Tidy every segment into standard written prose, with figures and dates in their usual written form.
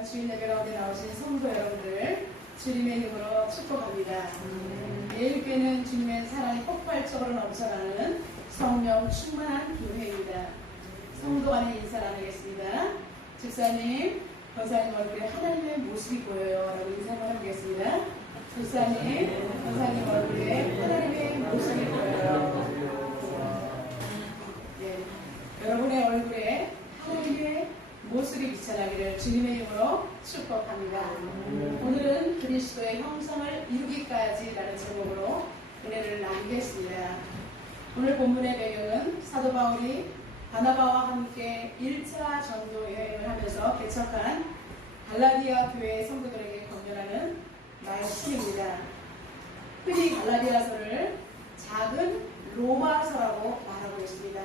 시간 주일 예배 가운데 나오신 성도 여러분들 주님의 이름으로 축복합니다. 예일교회는 주님의 사랑이 폭발적으로 넘쳐나는 성령 충만한 교회입니다. 성도 간의 인사 나누겠습니다. 집사님, 권사님 얼굴에 하나님의 모습이 보여요 라고 인사 한번 해보겠습니다. 집사님, 권사님 얼굴에 하나님의 모습이 보여요. 네, 여러분의 얼굴에 하나님의 모습이 비춰나기를 주님의 이름으로 축복합니다. 오늘은 그리스도의 형상을 이루기까지 라는 제목으로 은혜를 나누겠습니다. 오늘 본문의 배경은 사도 바울이 바나바와 함께 1차 전도 여행을 하면서 개척한 갈라디아 교회의 성도들에게 권면하는 말씀입니다. 흔히 갈라디아서를 작은 로마서라고 말하고 있습니다.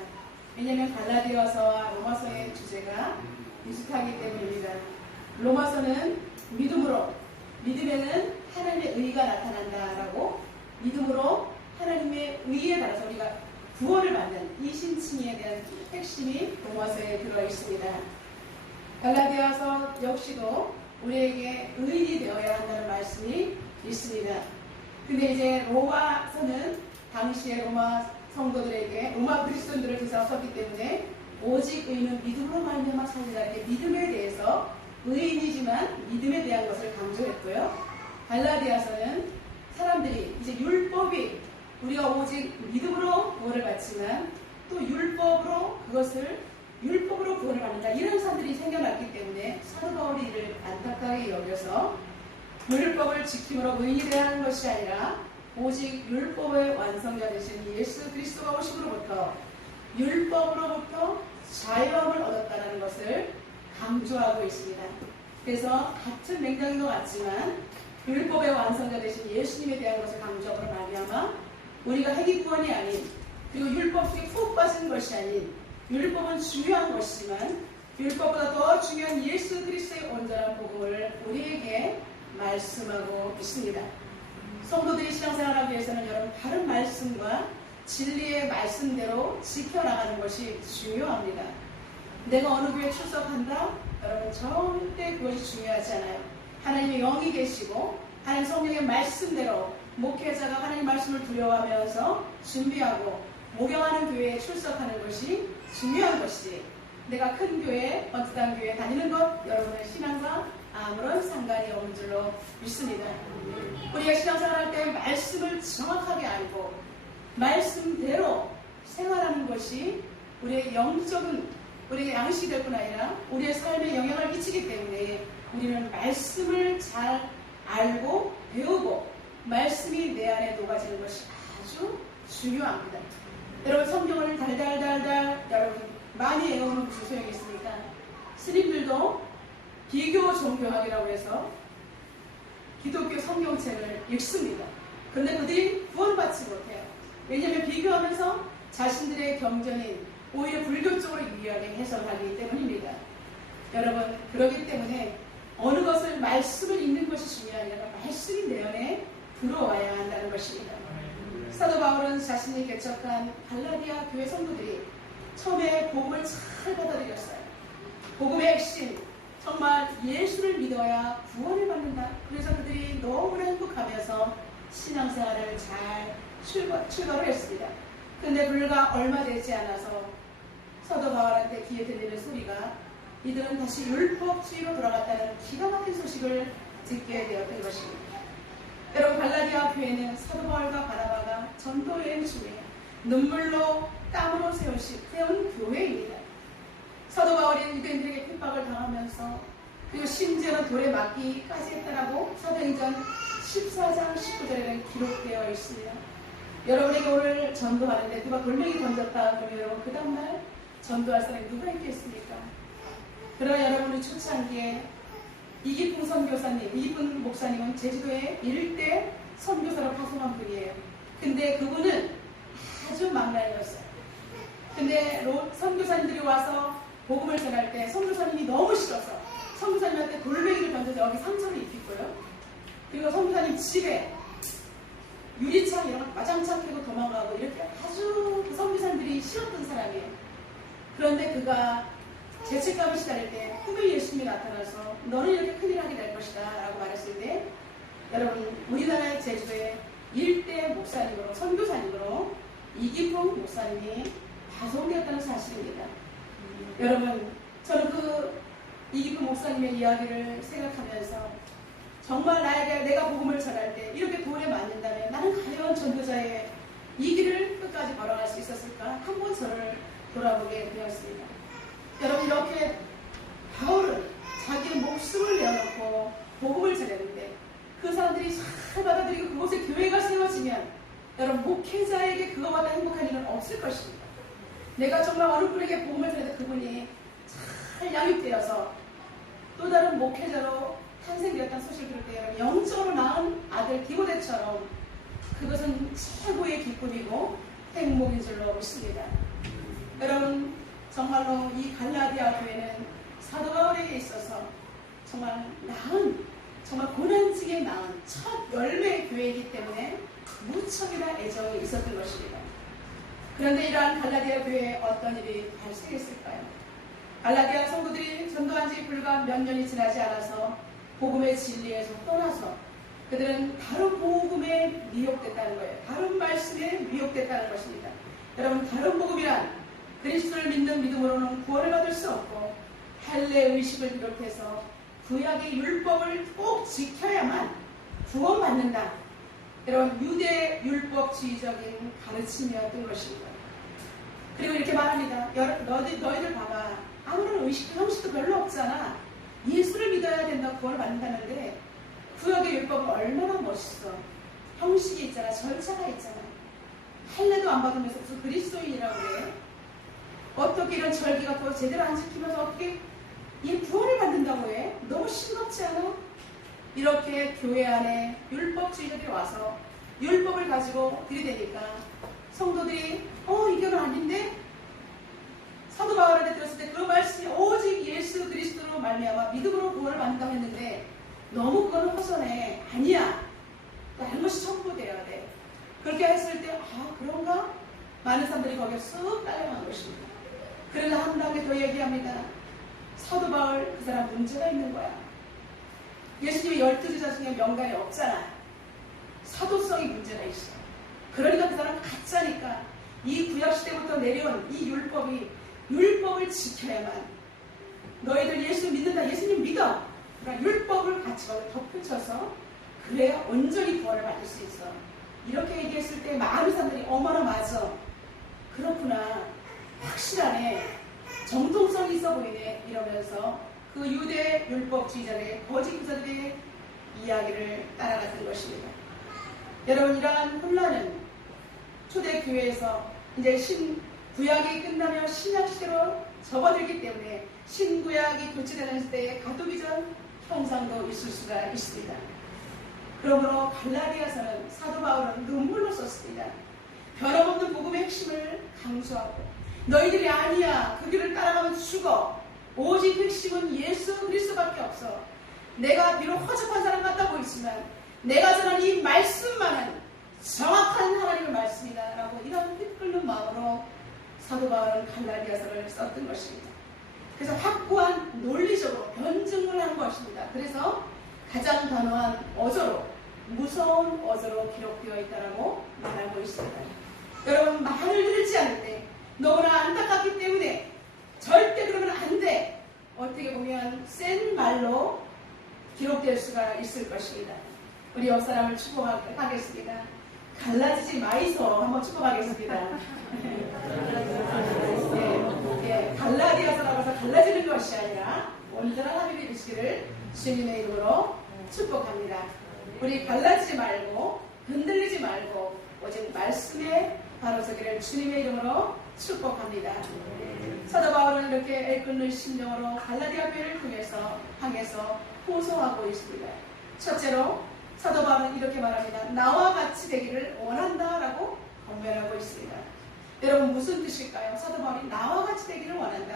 왜냐하면 갈라디아서와 로마서의 주제가 비슷하기 때문입니다. 로마서는 믿음으로, 믿음에는 하나님의 의가 나타난다라고, 믿음으로 하나님의 의에 따라서 우리가 구원을 받는 이 신칭에 대한 핵심이 로마서에 들어있습니다. 갈라디아서 역시도 우리에게 의인이 되어야 한다는 말씀이 있습니다. 근데 이제 로마서는 당시의 로마 성도들에게, 로마 그리스도인들을 대상으로 썼기 때문에 오직 의인은 믿음으로 말미암아 살리라, 이렇게 믿음에 대해서 의인이지만 믿음에 대한 것을 강조했고요. 갈라디아서는 사람들이 이제 율법이 우리가 오직 믿음으로 구원을 받지만 또 율법으로 구원을 받는다, 이런 사람들이 생겨났기 때문에 사도 바울이 이를 안타깝게 여겨서 율법을 지킴으로 의인이 되어야 하는 것이 아니라 오직 율법의 완성자 되신 예수 그리스도가 오심으로부터 율법으로부터 자유함을 얻었다는 것을 강조하고 있습니다. 그래서 같은 맥락인 것 같지만 율법의 완성자 되신 예수님에 대한 것을 강조함으로 말미암아 우리가 행위 구원이 아닌, 그리고 율법 속에 푹 빠진 것이 아닌, 율법은 중요한 것이지만 율법보다 더 중요한 예수 그리스도의 온전한 복음을 우리에게 말씀하고 있습니다. 성도들이 신앙생활하기 위해서는 여러분 바른 말씀과 진리의 말씀대로 지켜나가는 것이 중요합니다. 내가 어느 교회에 출석한다? 여러분 절대 그것이 중요하지 않아요. 하나님의 영이 계시고 하나님 성령의 말씀대로 목회자가 하나님 말씀을 두려워하면서 준비하고 목양하는 교회에 출석하는 것이 중요한 것이지, 내가 큰 교회, 번듯한 교회에 다니는 것 여러분의 신앙과 아무런 상관이 없는 줄로 믿습니다. 우리가 신앙생활할 때 말씀을 정확하게 알고 말씀대로 생활하는 것이 우리의 영적인, 우리의 양식이 될 뿐 아니라 우리의 삶에 영향을 끼치기 때문에 우리는 말씀을 잘 알고 배우고 말씀이 내 안에 녹아지는 것이 아주 중요합니다. 여러분 성경을 달달달달 여러분 많이 외우는 무슨 소용이 있습니까? 스님들도 비교 종교학이라고 해서 기독교 성경책을 읽습니다. 그런데 그들이 구원받지 못해요. 왜냐하면 비교하면서 자신들의 경전인 오히려 불교 쪽으로 유리하게 해석하기 때문입니다. 여러분 그렇기 때문에 어느 것을 말씀을 읽는 것이 중요한 아니라 말씀이 내 안에 들어와야 한다는 것입니다. 사도 바울은 자신이 개척한 갈라디아 교회 성도들이 처음에 복음을 잘 받아들였어요. 복음의 핵심, 정말 예수를 믿어야 구원을 받는다. 그래서 그들이 너무나 행복하면서 신앙생활을 잘 출발을 했습니다. 그런데 불과 얼마 되지 않아서 사도 바울한테 귀에 들리는 소리가 이들은 다시 율법주의로 돌아갔다는 기가 막힌 소식을 듣게 되었던 것입니다. 여러분 갈라디아 교회는 사도 바울과 바나바가 전도 여행 중에 눈물로 땀으로 세운 교회입니다. 사도 바울이 유대인들에게 핍박을 당하면서 그리고 심지어는 돌에 맞기까지 했다라고 사도행전 14장 19절에는 기록되어 있습니다. 여러분에게 오늘 전도하는데 누가 돌멩이 던졌다 그러면 여러분 그 다음날 전도할 사람이 누가 있겠습니까? 그러나 여러분의 초창기에 이기풍 선교사님, 이기풍 목사님은 제주도의 일대 선교사로 파송한 분이에요. 근데 그분은 아주 망나니였어요. 근데 선교사님들이 와서 복음을 전할 때 선교사님이 너무 싫어서 선교사님한테 돌멩이를 던져서 여기 상처를 입히고요. 그리고 선교사님 집에 유리창 이런 거 와장창 캐고 도망가고 이렇게 아주 그 선교사님들이 싫었던 사람이에요. 그런데 그가 죄책감이 시달릴 때 꿈에 예수님이 나타나서 너는 이렇게 큰일 하게 될 것이다 라고 말했을 때, 여러분 우리나라의 제주도의 일대 목사님으로, 선교사님으로 이기풍 목사님이 파송되었다는 사실입니다. 여러분, 저는 그 이기풍 목사님의 이야기를 생각하면서 정말 나에게 내가 복음을 전할 때 이렇게 돌에 맞는다면 나는 과연 전도자의 이 길을 끝까지 걸어갈 수 있었을까? 한번 저를 돌아보게 되었습니다. 여러분, 이렇게 바울은 자기의 목숨을 내어놓고 복음을 전했는데 그 사람들이 잘 받아들이고 그곳에 교회가 세워지면 여러분, 목회자에게 그거보다 행복한 일은 없을 것입니다. 내가 정말 어느 분에게 복음을 전해도 그분이 잘 양육되어서 또 다른 목회자로 탄생되었다는 소식을 들을 때 영적으로 낳은 아들 디모데처럼 그것은 최고의 기쁨이고 행복인 줄로 믿습니다. 여러분, 정말로 이 갈라디아 교회는 사도 바울에게 있어서 정말 정말 고난중에 낳은 첫 열매의 교회이기 때문에 무척이나 애정이 있었던 것입니다. 그런데 이러한 갈라디아 교회에 어떤 일이 발생했을까요? 갈라디아 성도들이 전도한 지 불과 몇 년이 지나지 않아서 복음의 진리에서 떠나서 그들은 다른 복음에 미혹됐다는 거예요. 다른 말씀에 미혹됐다는 것입니다. 여러분, 다른 복음이란 그리스도를 믿는 믿음으로는 구원을 받을 수 없고 할례 의식을 비롯해서 구약의 율법을 꼭 지켜야만 구원받는다. 이런 유대 율법주의적인 가르침이었던 것입니다. 그리고 이렇게 말합니다. 너희들 봐봐. 아무런 의식도 형식도 별로 없잖아. 예수를 믿어야 된다, 구원을 받는다는데 구약의 율법은 얼마나 멋있어. 형식이 있잖아, 절차가 있잖아. 할례도 안 받으면서 무슨 그리스도인이라고 그래. 어떻게 이런 절기가 또 제대로 안 지키면서 어떻게 이 구원을 받는다고 해? 너무 싱겁지 않아? 이렇게 교회 안에 율법주의자들이 와서 율법을 가지고 들이대니까 성도들이 이건 아닌데? 사도 바울한테 들었을 때 그 말씀이 오직 예수 그리스도로 말미암아 믿음으로 구원을 받는다고 했는데 너무 그건 허전해. 아니야. 다른 것이 첨부되어야 돼. 그렇게 했을 때 그런가? 많은 사람들이 거기에 쑥 딸려간 것입니다. 그러나 한 단계 더 얘기합니다. 사도 바울 그 사람 문제가 있는 거야. 예수님이 12제자 중에 명단이 없잖아. 사도성이 문제가 있어. 그러니까 그 사람은 가짜니까 이 구약시대부터 내려온 이 율법을 지켜야만 너희들 예수 믿는다. 예수님 믿어. 그러니까 율법을 같이 덧붙여서 그래야 온전히 구원을 받을 수 있어. 이렇게 얘기했을 때 많은 사람들이 어머나 맞아. 그렇구나. 확실하네. 정통성이 있어 보이네. 이러면서 그 유대 율법주의자들의 거짓 교사들의 이야기를 따라갔던 것입니다. 여러분, 이러한 혼란은 초대교회에서 이제 구약이 끝나면 신약시대로 접어들기 때문에 신구약이 교체되는 시대에 가두기전 현상도 있을 수가 있습니다. 그러므로 갈라디아서는 사도 바울은 눈물로 썼습니다. 변함없는 복음의 핵심을 강조하고 너희들이 아니야. 그 길을 따라가면 죽어. 오직 핵심은 예수 그리스도밖에 없어. 내가 비록 허접한 사람 같다 보이지만 내가 전한 이 말씀만은 정확한 하나님의 말씀이다 라고 이런 뜻끓는 마음으로 사도 바울은 갈라디아서를 썼던 것입니다. 그래서 확고한 논리적으로 변증을 한 것입니다. 그래서 가장 단호한 어조로, 무서운 어조로 기록되어 있다고 말하고 있습니다. 여러분, 말을 들지 않을 때 너무나 안타깝기 때문에 절대 그러면 안 돼. 어떻게 보면 센 말로 기록될 수가 있을 것입니다. 우리 옆 사람을 축복하겠습니다. 갈라지지 마이소 한번 축복하겠습니다. 갈라디아서라고 해서 갈라지는 것이 아니라 온전한 합의를 이루시기를 주님의 이름으로 축복합니다. 우리 갈라지지 말고 흔들리지 말고 오직 말씀에 바로 서기를 주님의 이름으로 축복합니다. 사도 바울은 이렇게 애끓는 심령으로 갈라디아 교회를 향해서 호소하고 있습니다. 첫째로 사도 바울은 이렇게 말합니다. 나와 같이 되기를 원한다라고 권면하고 있습니다. 여러분, 무슨 뜻일까요? 사도 바울이 나와 같이 되기를 원한다.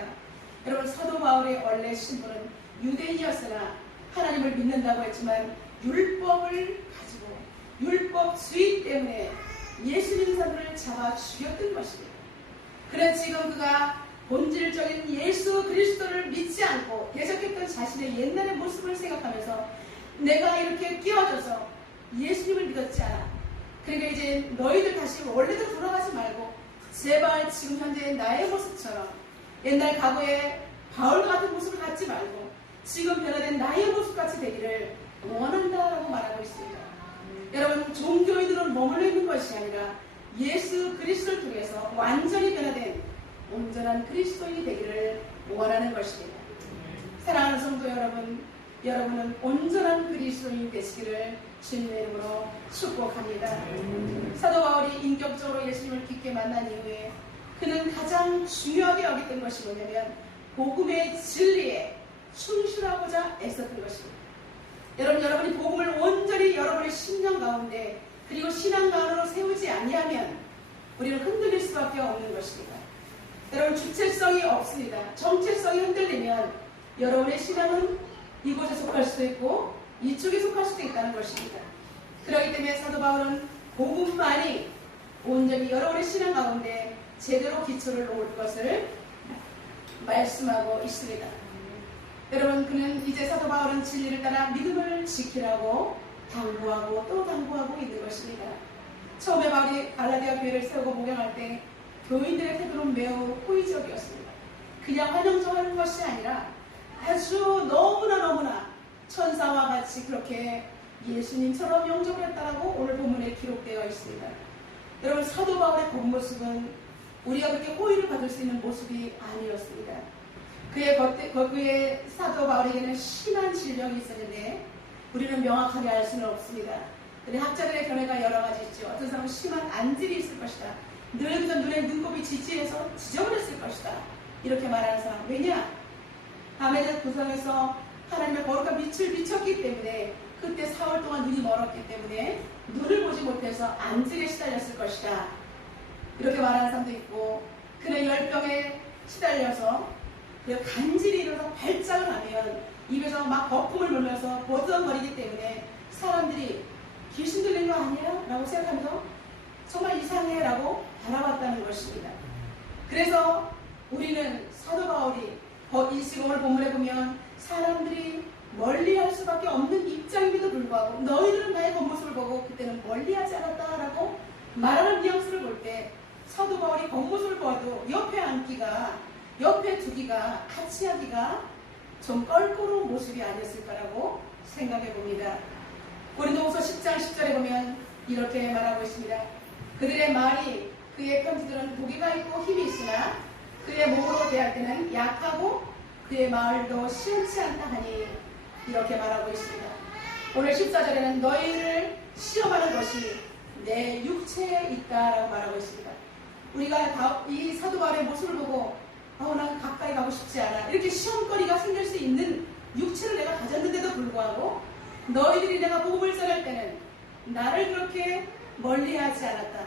여러분, 사도 바울의 원래 신분은 유대인이었으나 하나님을 믿는다고 했지만 율법을 가지고 율법주의 때문에 예수 믿는 사람들을 잡아 죽였던 것입니다. 그래서 지금 그가 본질적인 예수 그리스도를 믿지 않고 대적했던 자신의 옛날의 모습 모습을 생각하면서 내가 이렇게 끼워져서 예수님을 믿었지 않아. 그러니까 이제 너희들 다시 원래대로 돌아가지 말고 제발 지금 현재 나의 모습처럼 옛날 과거에 바울 같은 모습을 갖지 말고 지금 변화된 나의 모습같이 되기를 원한다라고 말하고 있습니다. 여러분, 종교인으로 머물러 있는 것이 아니라 예수 그리스도를 통해서 완전히 변화된 온전한 그리스도인이 되기를 원하는 것입니다. 사랑하는 성도 여러분, 여러분은 온전한 그리스도인이 되시기를 주님의 이름으로 축복합니다. 사도 바울이 인격적으로 예수님을 깊게 만난 이후에 그는 가장 중요하게 여겼던 것이 뭐냐면 복음의 진리에 충실하고자 애썼던 것입니다. 여러분이 복음을 온전히 여러분의 심령 가운데 그리고 신앙 가운데로 세우지 아니하면 우리는 흔들릴 수밖에 없는 것입니다. 여러분, 주체성이 없습니다. 정체성이 흔들리면 여러분의 신앙은 이곳에 속할 수도 있고 이쪽에 속할 수도 있다는 것입니다. 그렇기 때문에 사도 바울은 복음만이 온전히 여러분의 신앙 가운데 제대로 기초를 놓을 것을 말씀하고 있습니다. 여러분, 그는 이제 사도 바울은 진리를 따라 믿음을 지키라고 당부하고 또 당부하고 있는 것입니다. 처음에 바울이 갈라디아 교회를 세우고 목양할 때 교인들의 태도는 매우 호의적이었습니다. 그냥 환영정하는 것이 아니라 아주 너무나 천사와 같이 그렇게 예수님처럼 영접을 했다라고 오늘 본문에 기록되어 있습니다. 여러분, 사도 바울의 본 모습은 우리가 그렇게 호의를 받을 수 있는 모습이 아니었습니다. 그의 사도 바울에게는 심한 질병이 있었는데 우리는 명확하게 알 수는 없습니다. 근데 학자들의 견해가 여러 가지 있죠. 어떤 사람은 심한 안질이 있을 것이다. 늘 눈에 눈곱이 지지해서 지저분했을 것이다. 이렇게 말하는 사람. 왜냐? 밤에는 구성에서 하나님의 거룩한 빛을 비췄기 때문에 그때 4월 동안 눈이 멀었기 때문에 눈을 보지 못해서 안질에 시달렸을 것이다. 이렇게 말하는 사람도 있고, 그는 열병에 시달려서 간질이 일어나서 발작을 하면 입에서 막 거품을 물면서 버드덕거리기 때문에 사람들이 귀신 들린 거 아니야? 라고 생각하면서 정말 이상해 라고 바라봤다는 것입니다. 그래서 우리는 사도 바울이 이 시공을 본문에 보면 사람들이 멀리할 수밖에 없는 입장임에도 불구하고 너희들은 나의 겉모습을 보고 그때는 멀리하지 않았다라고 말하는 뉘앙스를 볼 때 사도 바울이 겉모습을 보아도 옆에 두기가 같이 하기가 좀 껄끄러운 모습이 아니었을까라고 생각해 봅니다. 고린도후서 10장 10절에 보면 이렇게 말하고 있습니다. 그들의 말이 그의 편지들은 무게가 있고 힘이 있으나 그의 몸으로 대할 때는 약하고 그의 말도 시원치 않다 하니 이렇게 말하고 있습니다. 오늘 14절에는 너희를 시험하는 것이 내 육체에 있다라고 말하고 있습니다. 우리가 이 사도 바울의 모습을 보고 난 가까이 가고 싶지 않아. 이렇게 시험거리가 생길 수 있는 육체를 내가 가졌는데도 불구하고 너희들이 내가 복음을 전할 때는 나를 그렇게 멀리하지 않았다.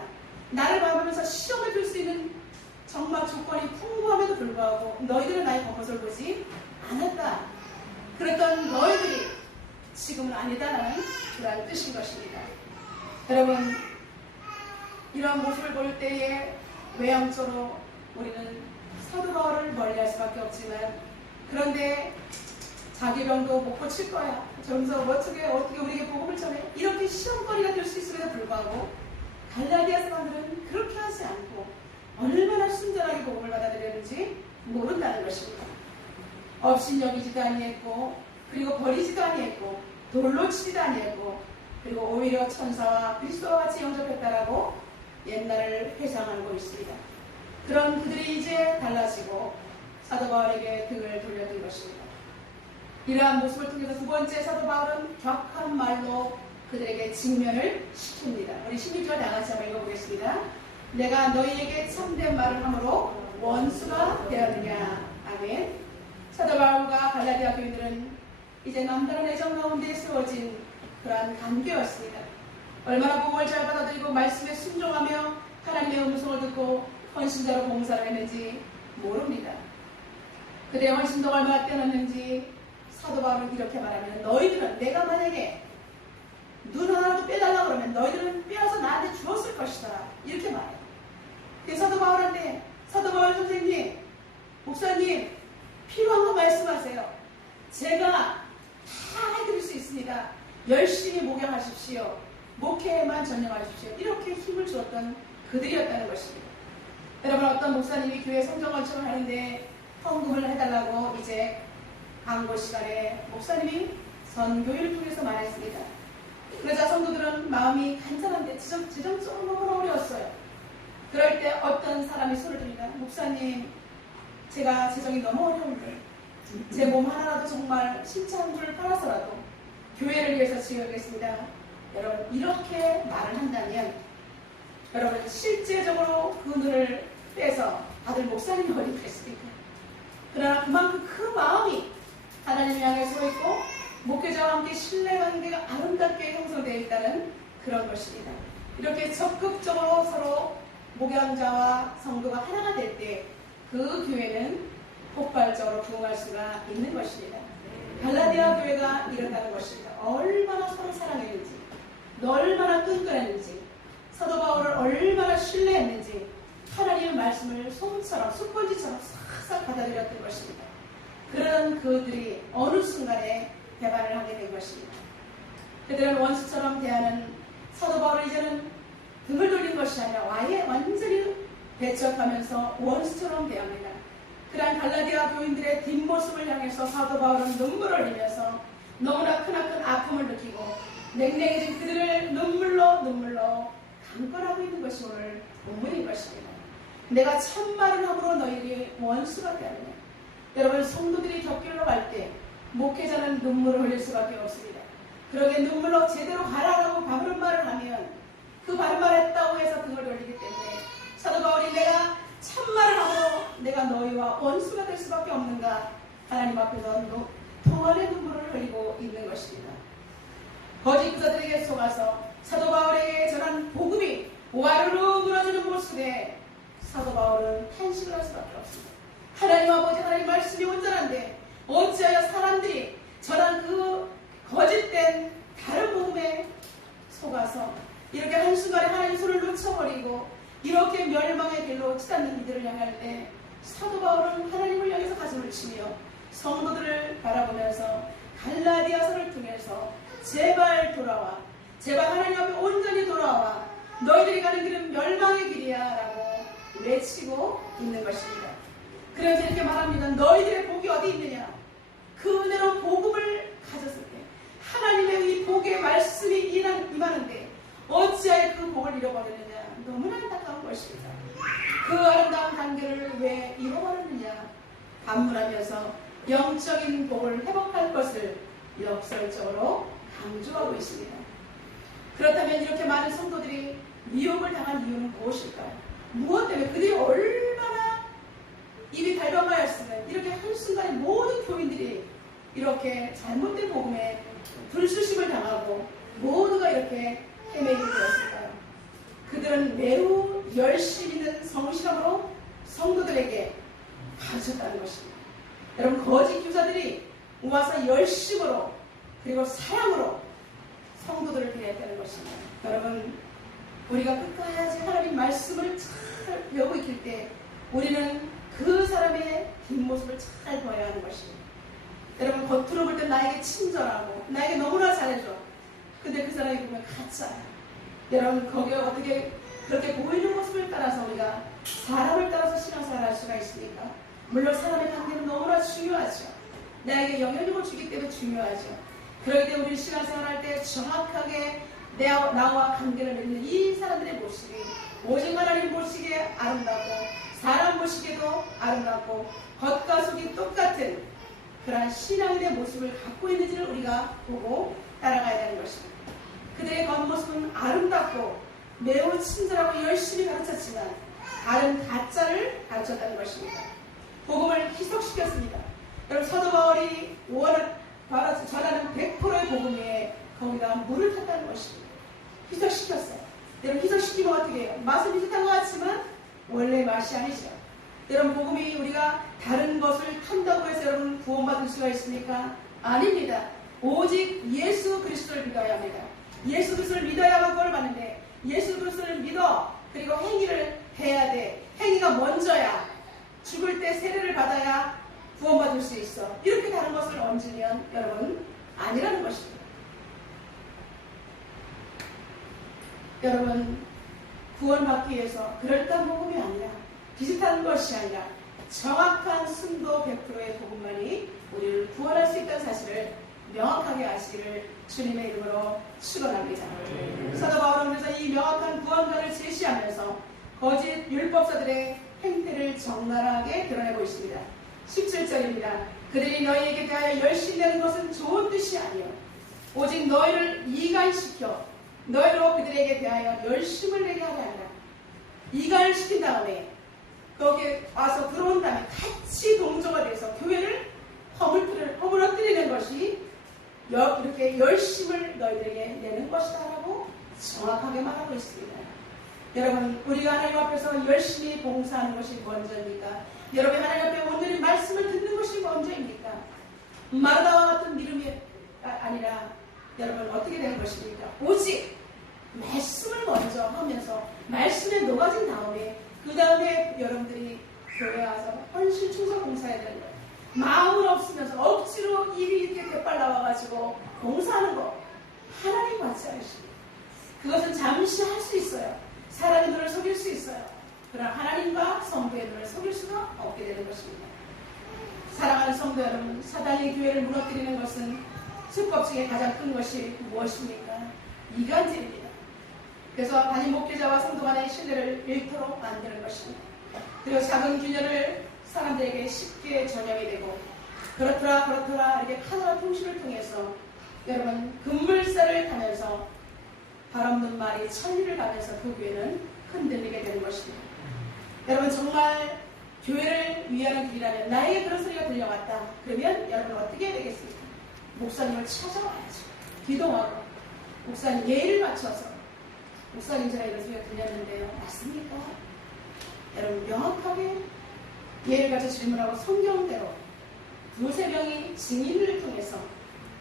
나를 바라보면서 시험을 줄 수 있는 정말 조건이 풍부함에도 불구하고 너희들은 나의 겉모습을 보지 않았다. 그랬던 너희들이 지금은 아니다라는 그런 뜻인 것입니다. 여러분, 이러한 모습을 볼 때에 외형적으로 우리는 사도 바울을 멀리할 수밖에 없지만, 그런데 자기 병도 못 고칠 거야. 저기서 어떻게 우리에게 복음을 전해? 이렇게 시험거리가 될 수 있음에도 불구하고 갈라디아 사람들은 그렇게 하지 않고 얼마나 순전하게 복음을 받아들였는지 모른다는 것입니다. 업신여기지도 아니했고, 그리고 버리지도 아니했고, 돌로 치지도 아니했고, 그리고 오히려 천사와 그리스도와 같이 영접했다라고 옛날을 회상하고 있습니다. 그런 그들이 이제 달라지고 사도 바울에게 등을 돌려준 것입니다. 이러한 모습을 통해서 두 번째 사도 바울은 격한 말로 그들에게 직면을 시킵니다. 우리 16절 다같이 한번 읽어보겠습니다. 내가 너희에게 참된 말을 함으로 원수가 되었느냐. 아멘. 사도 바울과 갈라디아 교인들은 이제 남다른 애정 가운데 세워진 그러한 관계였습니다. 얼마나 복음을 잘 받아들이고 말씀에 순종하며 하나님의 음성을 듣고 헌신자로 봉사를 했는지 모릅니다. 그들의 헌신도 얼마나 뛰어났는지 사도 바울은 이렇게 말하면 너희들은 내가 만약에 눈 하나라도 빼달라고 그러면 너희들은 빼어서 나한테 주었을 것이다. 이렇게 말해요. 사도 바울한테 사도 바울 선생님, 목사님 필요한 거 말씀하세요. 제가 있습니다. 열심히 목양하십시오. 목회에만 전념하십시오. 이렇게 힘을 주었던 그들이었다는 것입니다. 여러분, 어떤 목사님이 교회 성전 건축을 하는데 헌금을 해달라고 이제 광고 시간에 목사님이 선교회를 통해서 말했습니다. 그러자 성도들은 마음이 간절한데 재정적으로 너무 어려웠어요. 그럴 때 어떤 사람이 손을 듭니다. 목사님, 제가 재정이 너무 어려운데 제 몸 하나라도 정말 신차 한 줄 팔아서라도 교회를 위해서 지어야겠습니다. 여러분, 이렇게 말을 한다면 여러분, 실제적으로 그 눈을 빼서 아들 목사님이 어디 있겠습니까? 그러나 그만큼 그 마음이 하나님 향해 서 있고 목회자와 함께 신뢰관계가 아름답게 형성되어 있다는 그런 것입니다. 이렇게 적극적으로 서로 목양자와 성도가 하나가 될 때 그 교회는 폭발적으로 부흥할 수가 있는 것입니다. 갈라디아 교회가 이런다는 것입니다. 얼마나 서로 사랑했는지, 얼마나 끈끈했는지, 사도 바울을 얼마나 신뢰했는지 하나님의 말씀을 솜처럼 스펀지처럼 싹싹 받아들였던 것입니다. 그런 그들이 어느 순간에 배반을 하게 된 것입니다. 그들은 원수처럼 대하는 사도 바울을 이제는 등을 돌린 것이 아니라 아예 완전히 배척하면서 원수처럼 대합니다. 그러한 갈라디아 교인들의 뒷모습을 향해서 사도 바울은 눈물을 흘리면서 너무나 크나큰 아픔을 느끼고 냉랭해진 그들을 눈물로 강권하고 있는 것이 오늘 본문인 것입니다. 내가 참말을 함으로 너희에게 원수가 되느냐. 여러분, 성도들이 격길로 갈 때 목회자는 눈물을 흘릴 수밖에 없습니다. 그러게 눈물로 제대로 가라라고 바른 말을 하면 그 바른 말을 했다고 해서 등을 돌리기 때문에 사도 바울이 내가 참말을 함으로 내가 너희와 원수가 될 수밖에 없는가, 하나님 앞에서 통원의 눈물을 흘리고 있는 것입니다. 거짓 교사들에게 속아서 사도 바울에게 전한 복음이 와르르 무너지는 모습에 사도 바울은 탄식을 할 수밖에 없습니다. 하나님 아버지, 하나님 말씀이 온전한데 어찌하여 사람들이 전한 그 거짓된 다른 복음에 속아서 이렇게 한순간에 하나님 손을 놓쳐버리고 이렇게 멸망의 길로 치닫는 이들을 향할 때 사도 바울은 하나님을 향해서 가슴을 치며 성도들을 바라보면서 갈라디아서를 통해서 제발 돌아와, 제발 하나님 앞에 온전히 돌아와, 너희들이 가는 길은 멸망의 길이야 라고 외치고 있는 것입니다. 그래서 이렇게 말합니다. 너희들의 복이 어디 있느냐. 그 은혜로 복음을 가졌을 때 하나님의 이 복의 말씀이 임하는데 어찌하여 그 복을 잃어버렸느냐. 너무나 안타까운 것입니다. 그 아름다운 단계를 왜 잃어버렸느냐. 반문하면서 영적인 복을 회복할 것을 역설적으로 강조하고 있습니다. 그렇다면 이렇게 많은 성도들이 미혹을 당한 이유는 무엇일까요? 무엇 때문에? 그들이 얼마나 입이 달방하였으면 이렇게 한순간에 모든 교인들이 이렇게 잘못된 복음에 불수심을 당하고 모두가 이렇게 헤매게 되었을까요? 그들은 매우 열심 있는 성실함으로 성도들에게 가르쳤다는 것입니다. 여러분, 거짓 교사들이 와서 열심으로 그리고 사랑으로 성도들을 대했다는 것입니다. 여러분, 우리가 끝까지 하나님 말씀을 잘 배우고 있을 때 우리는 그 사람의 뒷모습을 잘 보아야 하는 것입니다. 여러분, 겉으로 볼 때 나에게 친절하고 나에게 너무나 잘해줘. 근데 그 사람이 보면 가짜야. 여러분, 거기에 어떻게 그렇게 보이는 모습을 따라서 우리가 사람을 따라서 신앙생활을 할 수가 있습니까? 물론 사람의 관계는 너무나 중요하죠. 나에게 영향력을 주기 때문에 중요하죠. 그렇기 때문에 우리 신앙생활 할 때 정확하게 나와 관계를 맺는 이 사람들의 모습이 오직 하나님 보시기에 아름답고 사람 보시기에도 아름답고 겉과 속이 똑같은 그러한 신앙인의 모습을 갖고 있는지를 우리가 보고 따라가야 되는 것입니다. 그들의 겉모습은 아름답고 매우 친절하고 열심히 가르쳤지만 다른 가짜를 가르쳤다는 것입니다. 복음을 희석시켰습니다. 여러분, 사도 바울이 전하는 100%의 복음 외에 거기다 물을 탔다는 것입니다. 희석시켰어요. 여러분, 희석시키면 어떻게 해요? 맛은 비슷한 것 같지만 원래 맛이 아니죠. 여러분, 복음이 우리가 다른 것을 탄다고 해서 여러분 구원받을 수가 있습니까? 아닙니다. 오직 예수 그리스도를 믿어야 합니다. 예수 그리스도를 믿어야만 구원을 받는데 예수 그리스도를 믿어 그리고 행위를 해야 돼. 행위가 먼저야. 죽을 때 세례를 받아야 구원받을 수 있어. 이렇게 다른 것을 얹으면 여러분 아니라는 것입니다. 여러분, 구원받기 위해서 그럴듯한 복음이 아니라, 비슷한 것이 아니라 정확한 순도 100%의 복음만이 우리를 구원할 수 있다는 사실을 명확하게 아시기를 주님의 이름으로 축원합니다. 사도 바울은 그래서 이 명확한 구원관을 제시하면서 거짓 율법사들의 행태를 적나라하게 드러내고 있습니다. 17절입니다. 그들이 너희에게 대하여 열심내는 것은 좋은 뜻이 아니요 오직 너희를 이간시켜 너희로 그들에게 대하여 열심을 내게 하려 하라. 이간을 시킨 다음에 거기에 와서 들어온 다음에 같이 동조가 돼서 교회를 허물어뜨리는 것이 이렇게 열심을 너희들에게 내는 것이다 라고 정확하게 말하고 있습니다. 여러분, 우리가 하나님 앞에서 열심히 봉사하는 것이 먼저입니까? 여러분, 하나님 앞에 오늘의 말씀을 듣는 것이 먼저입니까? 마르다와 같은 믿음이 아니라 여러분 어떻게 되는 것입니까? 오직 말씀을 먼저 하면서 말씀에 녹아진 다음에 그 다음에 여러분들이 교회에 와서 헌신 충성 봉사해야 되는 거예요. 마음은 없으면서 억지로 일이 이렇게 대빨 나와가지고 봉사하는 거 하나님 같지 않으십니다. 그것은 잠시 할 수 있어요. 사람의 눈을 속일 수 있어요. 그러나 하나님과 성도의 눈을 속일 수가 없게 되는 것입니다. 사랑하는 성도 여러분, 사단이 교회를 무너뜨리는 것은 수법 중에 가장 큰 것이 무엇입니까? 이간질입니다. 그래서 담임 목회자와 성도 간의 신뢰를 잃도록 만드는 것입니다. 그리고 작은 균열을 사람들에게 쉽게 전염이 되고 그렇더라 이렇게 카드와 통신을 통해서 여러분 급물살을 타면서 발없는 말이 천리를 가면서 그 교회는 흔들리게 되는 것입니다. 여러분 정말 교회를 위하는 길이라면 나에게 그런 소리가 들려왔다. 그러면 여러분 어떻게 해야 되겠습니까? 목사님을 찾아와야죠. 기도하고 목사님 예의를 맞춰서 목사님 제가 이런 소리가 들렸는데요. 맞습니까? 여러분 명확하게 예를 가져 질문하고 성경대로 두세 명이 증인을 통해서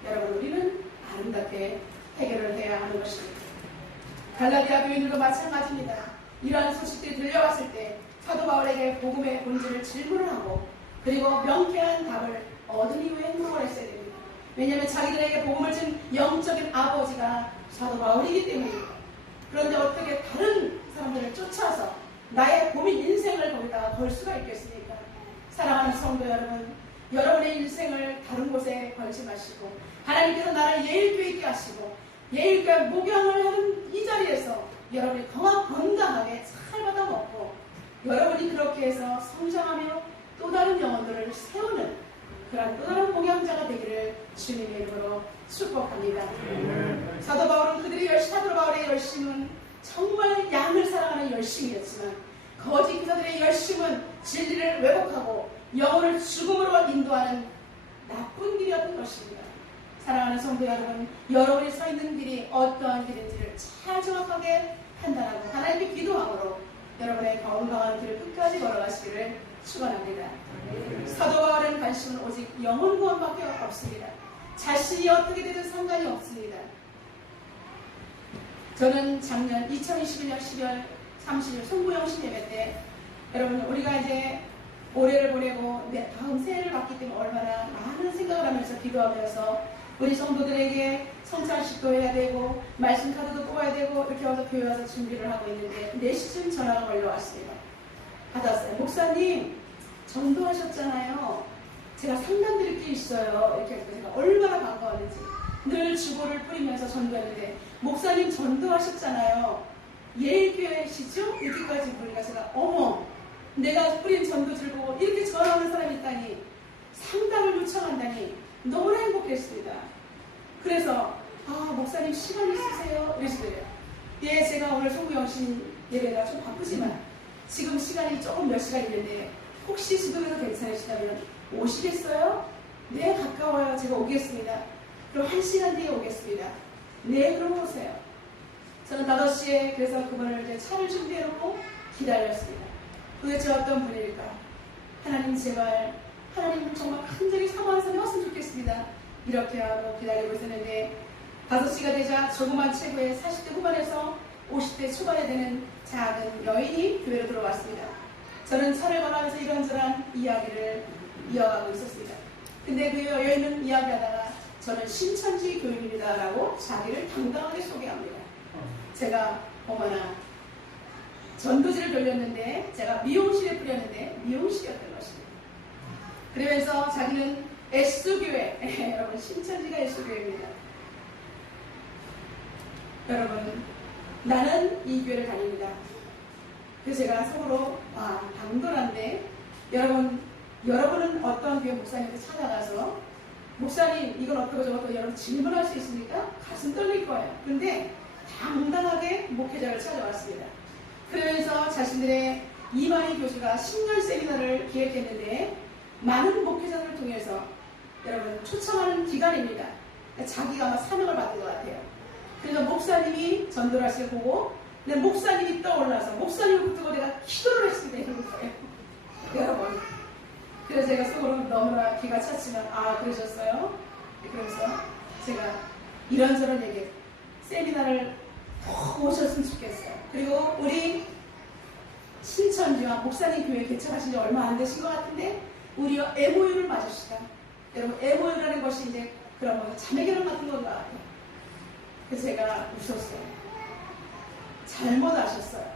여러분 우리는 아름답게 해결을 해야 하는 것입니다. 갈라디아 교인들도 마찬가지입니다. 이러한 소식들이 들려왔을 때 사도 바울에게 복음의 본질을 질문을 하고 그리고 명쾌한 답을 얻은 이후에 행동을 했어야 됩니다. 왜냐하면 자기들에게 복음을 준 영적인 아버지가 사도 바울이기 때문입니다. 그런데 어떻게 다른 사람들을 쫓아서 나의 고민 인생을 거기다가 걸 수가 있겠습니까? 사랑하는 성도 여러분, 여러분의 인생을 다른 곳에 걸지 마시고 하나님께서 나를 예일교회 있게 하시고 예일교회 목양을 하는 이 자리에서 여러분이 건강하게 잘 받아먹고 여러분이 그렇게 해서 성장하며 또 다른 영혼들을 세우는 그런 또 다른 목양자가 되기를 주님의 이름으로 축복합니다. 사도 바울은 사도 바울의 열심은 정말 양을 사랑하는 열심이었지만 거짓 기사들의 열심은 진리를 왜곡하고 영혼을 죽음으로 인도하는 나쁜 길이었던 것입니다. 사랑하는 성도 여러분, 여러분이 서 있는 길이 어떠한 길인지를 잘 정확하게 판단하고 하나님께 기도함으로 여러분의 건강한 길을 끝까지 걸어가시기를 축원합니다. 사도 바울의 관심은 오직 영혼 구원밖에 없습니다. 자신이 어떻게 되든 상관이 없습니다. 저는 작년 2021년 12월 30일 송구영신 예배 때 여러분 우리가 이제 올해를 보내고 다음 새해를 받기 때문에 얼마나 많은 생각을 하면서 기도하면서 우리 성도들에게 성찬식도 해야 되고 말씀 카드도 뽑아야 되고 이렇게 와서 교회 와서 준비를 하고 있는데 4시쯤 전화가 걸려왔습니다. 받았어요. 목사님 전도하셨잖아요. 제가 상담드릴 게 있어요. 이렇게 해서 제가 얼마나 반가웠는지 늘 주보를 뿌리면서 전도했는데 목사님 전도하셨잖아요. 예일교회시죠? 이렇게까지 보니까 제가 어머 내가 뿌린 전도줄 보고 이렇게 전화하는 사람이 있다니 상담을 요청한다니 너무나 행복했습니다. 그래서 목사님 시간 있으세요? 이러시더래요. 예, 제가 오늘 송구영신 예배가 좀 바쁘지만 지금 시간이 조금 몇 시간 있는데 혹시 수도에서 괜찮으시다면 오시겠어요? 네, 가까워요. 제가 오겠습니다. 그럼 1시간 뒤에 오겠습니다. 네, 그럼 오세요. 저는 5시에 그래서 그분을 이제 차를 준비해놓고 기다렸습니다. 도대체 어떤 분일까? 하나님 제발 하나님 정말 간절히 사모하는 사람이 왔으면 좋겠습니다. 이렇게 하고 기다리고 있었는데 5시가 되자 조그만 체구에 40대 후반에서 50대 초반에 되는 작은 여인이 교회로 들어왔습니다. 저는 차를 걸어가면서 이런저런 이야기를 이어가고 있었습니다. 근데 그 여인은 이야기하다가 저는 신천지 교인입니다 라고 자기를 당당하게 소개합니다. 제가 어머나, 전도지를 돌렸는데 제가 미용실에 뿌렸는데 미용실이었던 것입니다. 그러면서 자기는 S교회, 여러분 신천지가 S교회입니다. 여러분, 나는 이 교회를 다닙니다. 그래서 제가 속으로 당돌한데, 여러분은 어떤 교회 목사님한테 찾아가서 목사님 이건 어떻고 저것도 여러분 질문할 수 있으니까 가슴 떨릴 거예요. 근데 당당하게 목회자를 찾아왔습니다. 그러면서 자신들의 이만희 교수가 10년 세미나를 기획했는데 많은 목회자를 통해서 여러분 초청하는 기간입니다. 자기가 아마 사명을 받은 것 같아요. 그래서 목사님이 전도를 하시고 보고 내 목사님이 떠올라서 목사님을 붙들고 내가 기도를 했습니다. 이런 거예요. 여러분, 그래서 제가 속으로 너무나 기가 찼지만 그러셨어요? 그래서 제가 이런저런 얘기 세미나를 꼭 오셨으면 좋겠어요. 그리고 우리 신천지와 목사님 교회 개척하신 지 얼마 안 되신 것 같은데 우리와 MOU를 맞읍시다. 여러분, MOU라는 것이 이제 그런 자매결혼 같은 건 것 같아요. 그래서 제가 웃었어요. 잘못 아셨어요.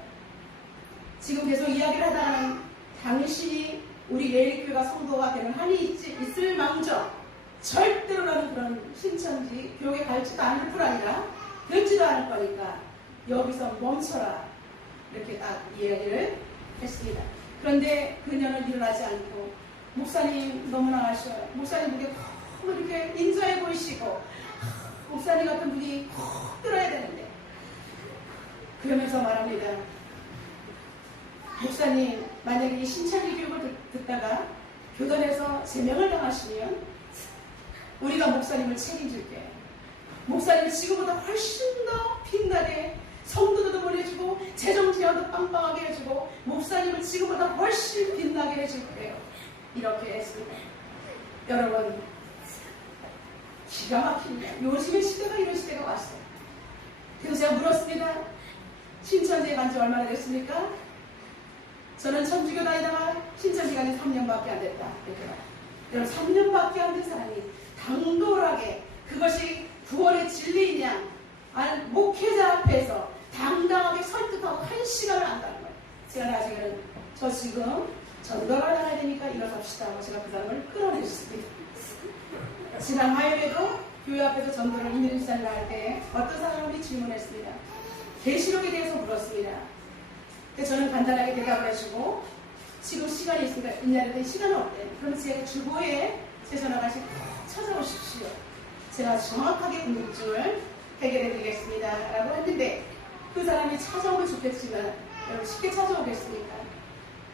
지금 계속 이야기를 하다가는 당신이 우리 레일교회가 성도가 되는 한이 있을 망정 절대로 나는 그런 신천지 교회 갈지도 않을 뿐 아니라 듣지도 않을 거니까 여기서 멈춰라. 이렇게 딱 이야기를 했습니다. 그런데 그녀는 일어나지 않고 목사님 너무나 아쉬워요. 목사님 그게 너무 이렇게 인자해 보이시고 목사님 같은 분이 꼭 들어야 되는데 그러면서 말합니다. 목사님 만약에 이 신천지 교육을 듣다가 교단에서 제명을 당하시면 우리가 목사님을 책임질게. 목사님을 지금보다 훨씬 더 빛나게 성도들도 보내주고 재정 지원도 빵빵하게 해주고 목사님을 지금보다 훨씬 빛나게 해줄게요. 이렇게 했습니다. 여러분, 기가 막힙니다. 요즘의 시대가 이런 시대가 왔어요. 그래서 제가 물었습니다. 신천지에 간 지 얼마나 됐습니까? 저는 천주교 다니다가 신천지 간 지 3년밖에 안 됐다. 여러분, 3년밖에 안 된 사람이 당돌하게 그것이 구원의 진리이냐 목회자 앞에서 당당하게 설득하고 1시간을 안다는 거예요. 제가 나중에는 저 지금 전도를 나가야 되니까 일어섭시다 하고 제가 그 사람을 끌어내줬습니다. 지난 화요일에도 교회 앞에서 전도를 이민일산을 할 때 어떤 사람이 질문했습니다. 계시록에 대해서 물었습니다. 그래서 저는 간단하게 대답을 해주고 지금 시간이 있으니까 있냐는데 시간은 없대. 그럼 제가 주보에 제 전화가 꼭 찾아오십시오. 제가 정확하게 궁금증을 해결해 드리겠습니다. 라고 했는데 그 사람이 찾아오면 좋겠지만 여러분 쉽게 찾아오겠습니까?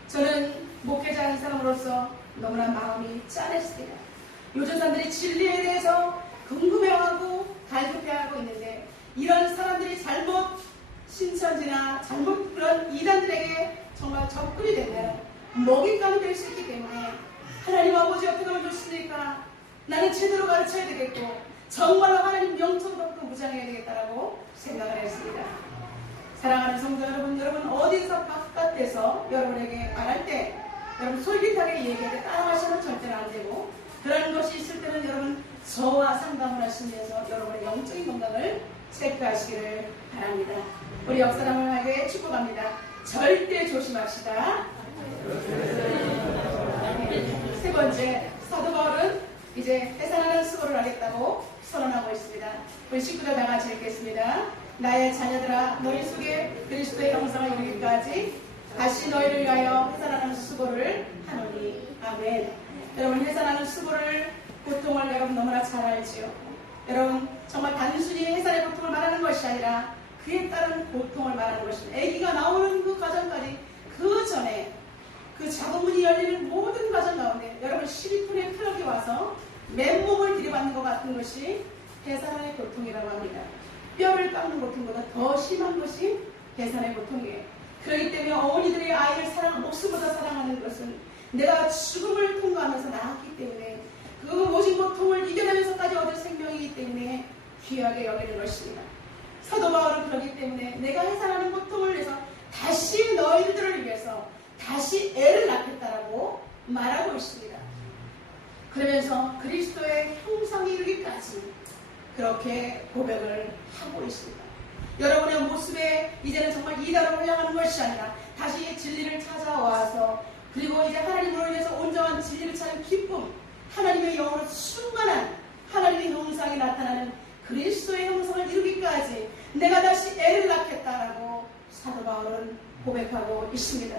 저는 목회자 한 사람으로서 너무나 마음이 짠했습니다. 요즘 사람들이 진리에 대해서 궁금해하고 갈급해하고 있는데 이런 사람들이 잘못 신천지나 잘못 그런 이단들에게 정말 접근이 되면 먹잇감이 될 수 있기 때문에 하나님 아버지 어떻게 하면 좋습니까? 나는 제대로 가르쳐야 되겠고 정말로 하나님 영성롭고 무장해야 되겠다라고 생각을 했습니다. 사랑하는 성도 여러분, 여러분 어디서 바깥에서 여러분에게 말할 때 여러분 솔깃하게 얘기할 때 따라가시면 절대로 안 되고 그런 것이 있을 때는 여러분 저와 상담을 하시면서 여러분의 영적인 건강을 체크하시기를 바랍니다. 우리 옆사람에게 축복합니다. 절대 조심합시다. 세 번째, 사도 바울은 이제 해산하는 수고를 하겠다고 선언하고 있습니다. 우리 식구들 다 같이 읽겠습니다. 나의 자녀들아, 너희 속에 그리스도의 형상을 이루기까지 다시 너희를 위하여 해산하는 수고를 하노니. 아멘. 여러분, 해산하는 수고를 고통을 여러분 너무나 잘 알지요. 여러분, 정말 단순히 해산의 고통을 말하는 것이 아니라 그에 따른 고통을 말하는 것입니다. 아기가 나오는 그 과정까지 그 전에 그 자궁문이 열리는 모든 과정 가운데 여러분 12분의 트럭이 와서 맨몸을 들이받는 것 같은 것이 해산의 고통이라고 합니다. 뼈를 깎는 고통보다 더 심한 것이 해산의 고통이에요. 그렇기 때문에 어머니들이 아이를 목숨보다 사랑하는 것은 내가 죽음을 통과하면서 낳았기 때문에 그 모진 고통을 이겨내면서까지 얻을 생명이기 때문에 귀하게 여기는 것입니다. 사도 바울은 그렇기 때문에 내가 해산하는 고통을 내서 다시 너희들을 위해서 다시 애를 낳겠다라고 말하고 있습니다. 그러면서 그리스도의 형상이 이르기까지 그렇게 고백을 하고 있습니다. 여러분의 모습에 이제는 정말 이단으로 흘러가는 것이 아니라 다시 진리를 찾아와서 그리고 이제 하나님으로 인해서 온전한 진리를 찾는 기쁨, 하나님의 영으로 충만한 하나님의 형상이 나타나는 그리스도의 형상을 이루기까지 내가 다시 애를 낳겠다라고 사도 바울은 고백하고 있습니다.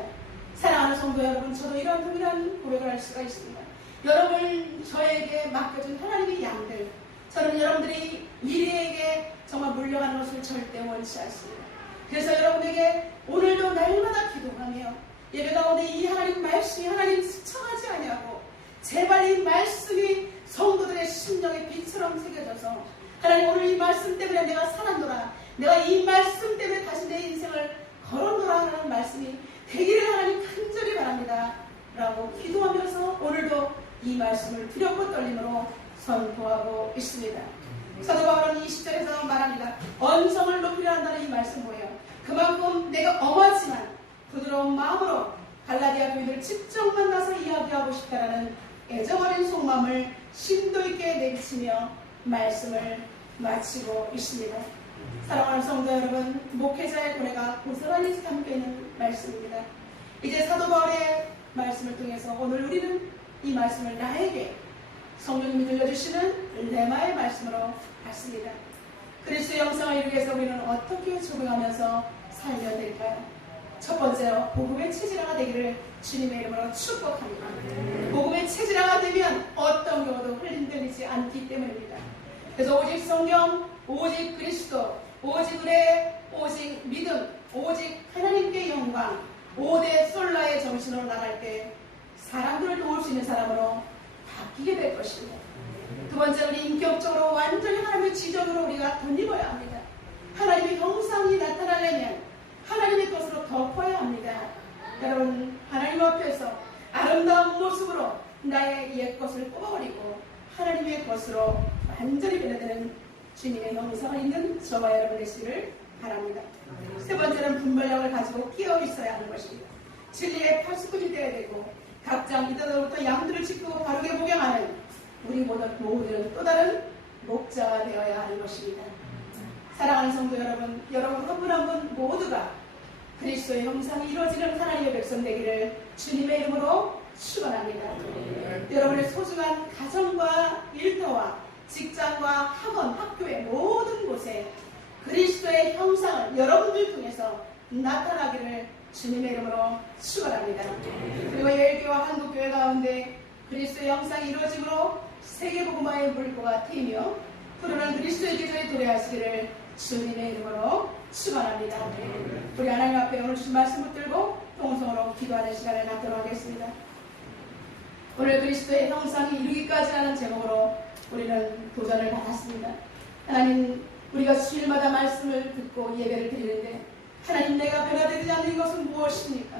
사랑하는 성도 여러분, 저도 이런 동일한 고백을 할 수가 있습니다. 여러분, 저에게 맡겨준 하나님의 양들, 저는 여러분들이 미래에게 정말 물려가는 것을 절대 원치 않습니다. 그래서 여러분에게 오늘도 날마다 기도하며 예배 가운데 이 하나님 말씀이 하나님 스쳐가지 아니하고 제발 이 말씀이 성도들의 심령의 빛처럼 새겨져서 하나님 오늘 이 말씀 때문에 내가 살았노라, 내가 이 말씀 때문에 다시 내 인생을 걸어노라 하는 말씀이 되기를 하나님 간절히 바랍니다 라고 기도하면서 오늘도 이 말씀을 두렵고 떨림으로 선포하고 있습니다. 사도 바울은 20절에서 말합니다. 언성을 높이려 한다는 이 말씀 뭐예요? 그만큼 내가 엄하지만 부드러운 마음으로 갈라디아 교인들을 직접 만나서 이야기하고 싶다라는 애정어린 속마음을 심도 있게 내비치며 말씀을 마치고 있습니다. 사랑하는 성도 여러분, 목회자의 고뇌가 고스란히 담겨있는 말씀입니다. 이제 사도 바울의 말씀을 통해서 오늘 우리는 이 말씀을 나에게 성령님이 들려주시는 레마의 말씀으로 받습니다. 그리스도의 영상을 이루기 위해서 우리는 어떻게 적응하면서 살면 될까요? 첫 번째로 복음의 체질화가 되기를 주님의 이름으로 축복합니다. 복음의 체질화가 되면 어떤 경우도 흘림들리지 않기 때문입니다. 그래서 오직 성령, 오직 그리스도, 오직 은혜, 오직 믿음, 오직 하나님께 영광, 5대 솔라의 정신으로 나갈 때 사람들을 도울 수 있는 사람으로 바뀌게 될 것입니다. 두 번째, 우리 인격적으로 완전히 하나님의 지정으로 우리가 덧입어야 합니다. 하나님의 형상이 나타나려면 하나님의 것으로 덮어야 합니다. 여러분, 하나님 앞에서 아름다운 모습으로 나의 옛 것을 뽑아버리고 하나님의 것으로 완전히 변화되는 주님의 형상을 있는 저와 여러분 되시기를 바랍니다. 세 번째는 분별력을 가지고 깨어 있어야 하는 것입니다. 진리의 팔수꾼이 되어야 되고 각자 이들로부터 양들을 지키고 바르게 목양하는 우리 모두는 또 다른 목자가 되어야 하는 것입니다. 사랑하는 성도 여러분, 여러분 한 분 한 분 모두가 그리스도의 형상이 이루어지는 하나님의 백성 되기를 주님의 이름으로 축원합니다. 여러분의 소중한 가정과 일터와 직장과 학원, 학교의 모든 곳에 그리스도의 형상을 여러분들 통해서 나타나기를 주님의 이름으로 축원합니다. 그리고 예일교와 한국교회 가운데 그리스도의 형상이 이루어짐으로 세계복음화의 물꼬가 트이며 푸르른 그리스도의 계절이 도래하시기를 주님의 이름으로 축원합니다. 우리 하나님 앞에 오늘 주신 말씀 붙들고 통성으로 기도하는 시간을 갖도록 하겠습니다. 오늘 그리스도의 형상이 이루기까지 하는 제목으로 우리는 도전을 받았습니다. 하나님, 우리가 주일마다 말씀을 듣고 예배를 드리는데 하나님, 내가 변화되지 않는 것은 무엇입니까?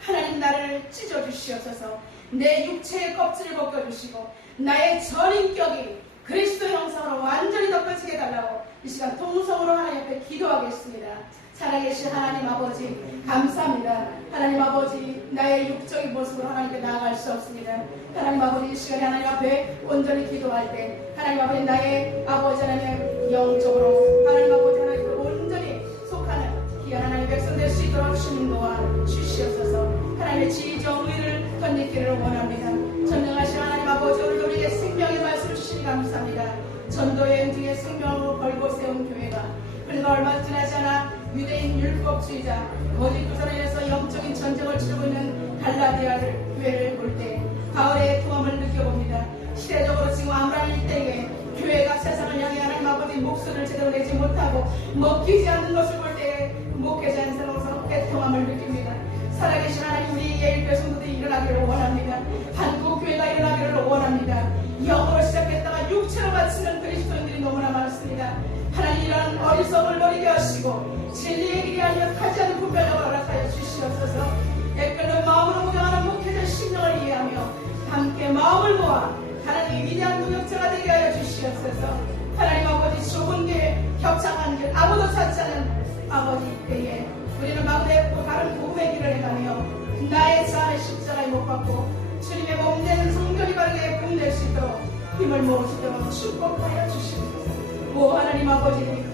하나님, 나를 찢어주시옵소서. 내 육체의 껍질을 벗겨주시고 나의 전인격이 그리스도 형상으로 완전히 덮여지게 해달라고 이 시간 통성으로 하나님 앞에 기도하겠습니다. 살아계신 하나님 아버지, 감사합니다. 하나님 아버지, 나의 육적인 모습으로 하나님께 나아갈 수 없습니다. 하나님 아버지, 이 시간에 하나님 앞에 온전히 기도할 때 하나님 아버지, 나의 아버지 하나님 영적으로 하나님 아버지 하나님께 온전히 속하는 귀한 하나님 백성 될 수 있도록 주님 도와 주시옵소서. 하나님의 지정 의를 덧입기를 원합니다. 전능하신 하나님 아버지, 오늘도 우리의 생명의 말씀을 주시니 감사합니다. 전도여행 중에 생명으로 걸고 세운 교회가 그래도 얼마 지나지 않아 유대인 율법주의자 거짓 교사로 인해서 영적인 전쟁을 치르고 있는 갈라디아 교회를 볼 때 바울의 통함을 느껴봅니다. 시대적으로 지금 암울한 이때에 교회가 세상을 향해 하나님 아버지 목소리를 제대로 내지 못하고 먹히지 않는 것을 볼 때 목회자 인생으로서 애통함을 느낍니다. 살아계신 하나님, 우리 예일교회 성도들이 일어나기를 원합니다. 한국교회가 일어나기를 원합니다. 영으로 시작했다가 육체로 바치는 그리스도인들이 너무나 많습니다. 하나님, 이런 어리석음을 버리게 하시고 진리의 길이 아니라 타지 않은 분별력을 허락하여 주시옵소서. 애끓는 마음으로 목양하는 목회자 심령을 이해하며 함께 마음을 모아 하나님의 위대한 동역자가 되게 하여 주시옵소서. 하나님 아버지, 좁은 길, 협착한 길, 아무도 찾지 않은 아버지 때에 우리는 마음에 다른 복음의 길을 해가며 나의 자아의 십자가에 못 박고 주님의 몸 되는 성결이 바르게 붕댈 수 있도록 힘을 모으시도록 축복하여 주시옵소서. 오 하나님 아버지,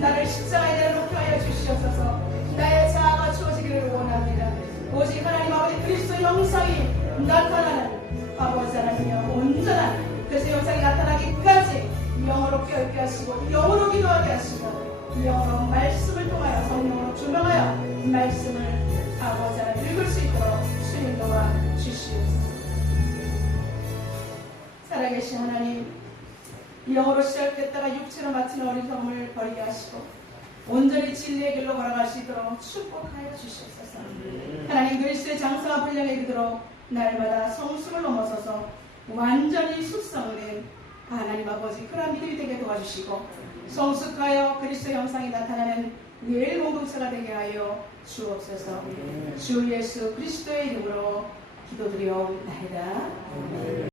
나를 십자가에 대해 높게 하여 주시옵소서. 나의 자아가 주어지기를 원합니다. 오직 하나님 아버지 그리스도 형상이 나타나는 아버지 하나님이여 온전한 그리스도 형상이 나타나기까지 영어로 깨닫게 하시고 영어로 기도하게 하시고 영어로 말씀을 통하여 성령으로 조명하여 말씀을 아버지 하나님 읽을 수 있도록 주님 도와주시옵소서. 살아계신 하나님, 영어로 시작됐다가 육체로 마치는 어리석음을 버리게 하시고 온전히 진리의 길로 걸어갈 수 있도록 축복하여 주시옵소서. 하나님 그리스도의 장성한 분량에 이르도록 날마다 성숙을 넘어서서 완전히 숙성된 하나님 아버지 그런 믿음이 되게 도와주시고 성숙하여 그리스도의 형상이 나타나는 예일 공동체가 되게 하여 주옵소서. 주 예수 그리스도의 이름으로 기도드리옵나이다.